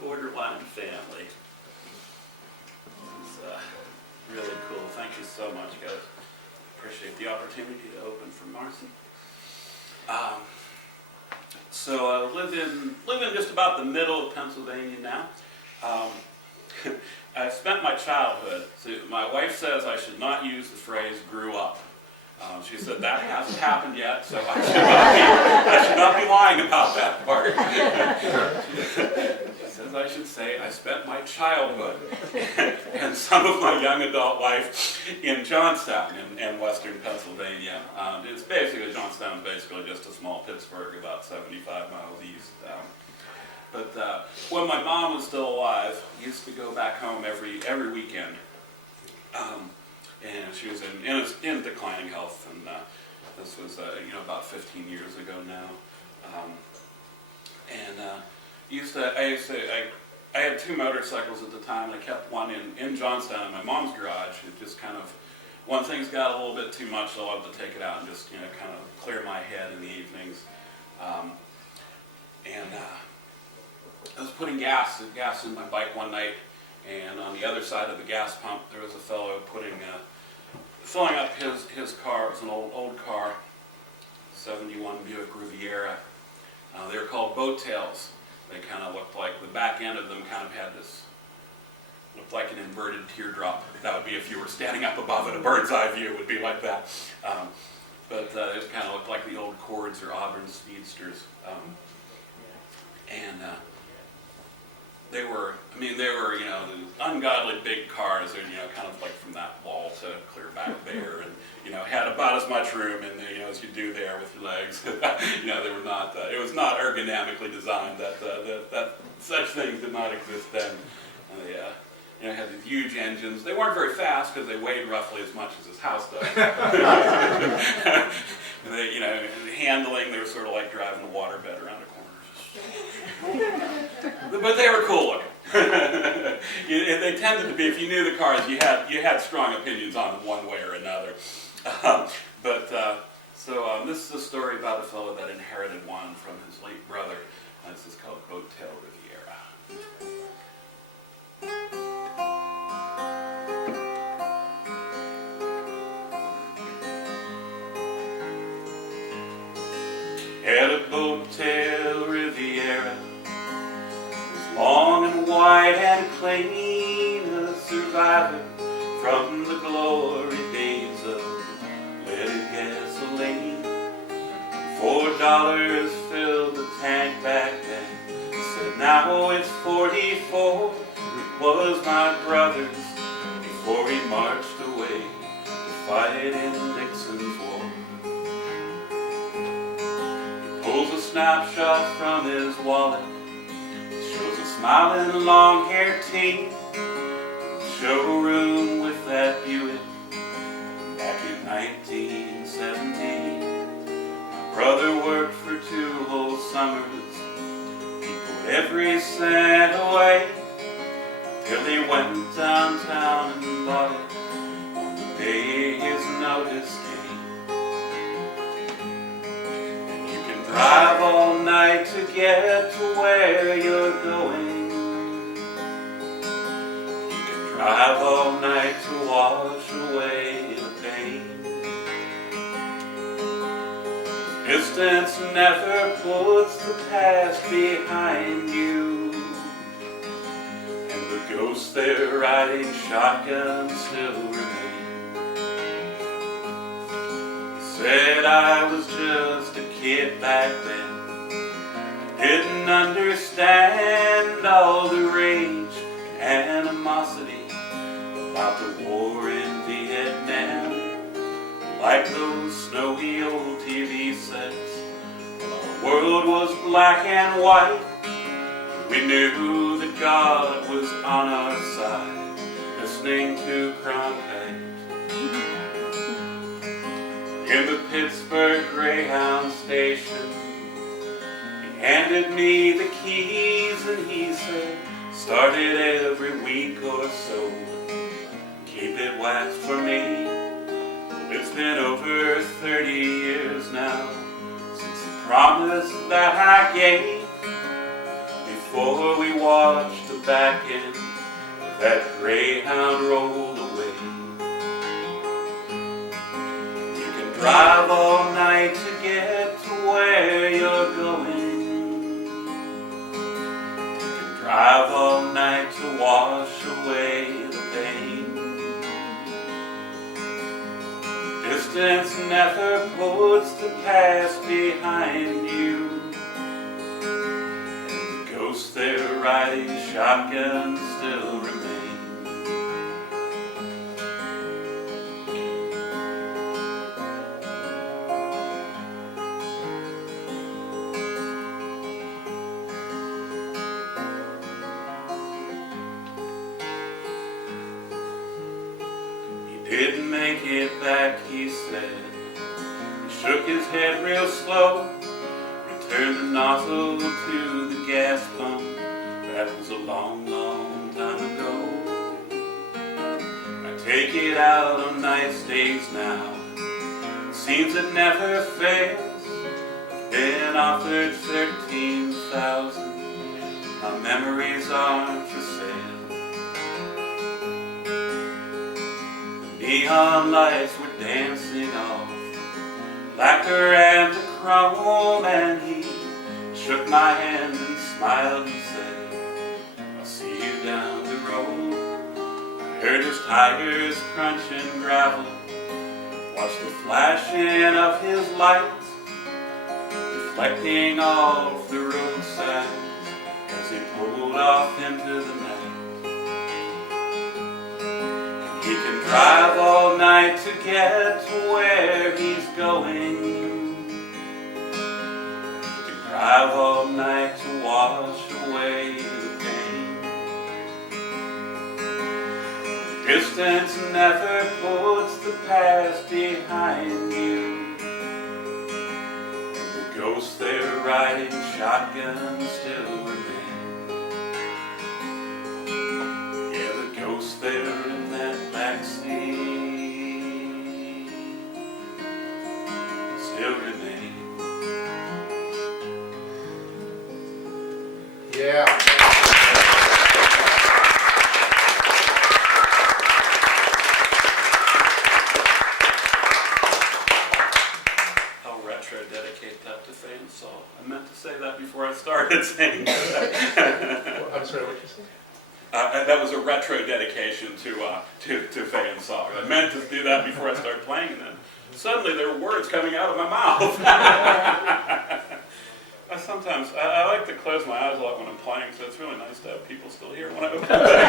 borderline family. It's really cool. Thank you so much, guys. Appreciate the opportunity to open for Marcy. So I live in just about the middle of Pennsylvania now. I spent my childhood. So my wife says I should not use the phrase "grew up." She said that hasn't happened yet, so I should not be lying about that part. She says I should say I spent my childhood and some of my young adult life in Johnstown in western Pennsylvania. Johnstown is basically just a small Pittsburgh, about 75 miles east. But when my mom was still alive, I used to go back home every weekend. And she was in declining health, and this was about 15 years ago now. I had two motorcycles at the time. I kept one in Johnstown in my mom's garage. It just kind of, when things got a little bit too much, I loved to take it out and just kind of clear my head in the evenings. I was putting gas in my bike one night, and on the other side of the gas pump there was a fellow filling up his car. It was an old car, 71 Buick Riviera. They were called Boattails. They kind of looked like, the back end of them kind of had this, looked like an inverted teardrop. That would be if you were standing up above it, a bird's eye view would be like that. But they just kind of looked like the old Cords or Auburn Speedsters. They were ungodly big cars. They're, kind of like from that wall to clear back there, and, had about as much room in as you do there with your legs. They were not, it was not ergonomically designed. That such things did not exist then. They had these huge engines. They weren't very fast because they weighed roughly as much as this house does. And handling, they were sort of like driving a waterbed around a corner. But they were cool looking. They tended to be, if you knew the cars, you had strong opinions on them one way or another. This is a story about a fellow that inherited one from his late brother. This is called Boattail, Riviera. Had a Boattail Riviera, long and wide and clean, a survivor from the glory days of leaded gasoline. $4 filled the tank back then. Said now it's 44. It was my brother's before he marched away to fight in Nixon's war. He pulls a snapshot from his wallet. Shows a smiling, long-haired teen in the showroom with that Buick back in 1917. My brother worked for 2 whole summers. He put every cent away till he went downtown and bought it on the day his notice came. And you can drive all night to get to where you're going. You can drive all night to wash away the pain. Distance never puts the past behind you, and the ghosts there riding shotgun still remain. He said I was just a kid back then, didn't understand all the rage and animosity about the war in Vietnam. Like those snowy old TV sets, well, our world was black and white. We knew that God was on our side, listening to Cronkite. In the Pittsburgh Greyhound station, he handed me the keys and he said, start it every week or so, keep it waxed for me. It's been over 30 years now since the promise that I gave before we watched the back end of that Greyhound roll away. You can drive all night to get to where you're going. You can drive all night to wash away the pain. Distance never puts the past behind you. Ghosts there riding shotgun still remain. He didn't make it back, he said. He shook his head real slow. Turned the nozzle to the gas pump. That was a long, long time ago. I take it out on nice days now. It seems it never fails. I've been offered 13,000. My memories aren't for sale. The neon lights were dancing off, lacquer and the chrome, and he shook my hand and smiled and said, I'll see you down the road. I heard his tires crunching gravel, watched the flashing of his lights, reflecting off the roadside as he pulled off into the night. And he can drive all night to get to where he's going. Drive all night to wash away the pain. Distance never puts the past behind you. And the ghosts there riding shotgun still remain. Yeah, the ghosts there in that backseat still remain. Yeah. I'll retro dedicate that to Faye and Saul. I meant to say that before I started saying that. I'm sorry, what you said? That was a retro dedication to Faye and Saul. I meant to do that before I started playing, and then suddenly there were words coming out of my mouth. I like to close my eyes a lot when I'm playing, so it's really nice to have people still here when I open them.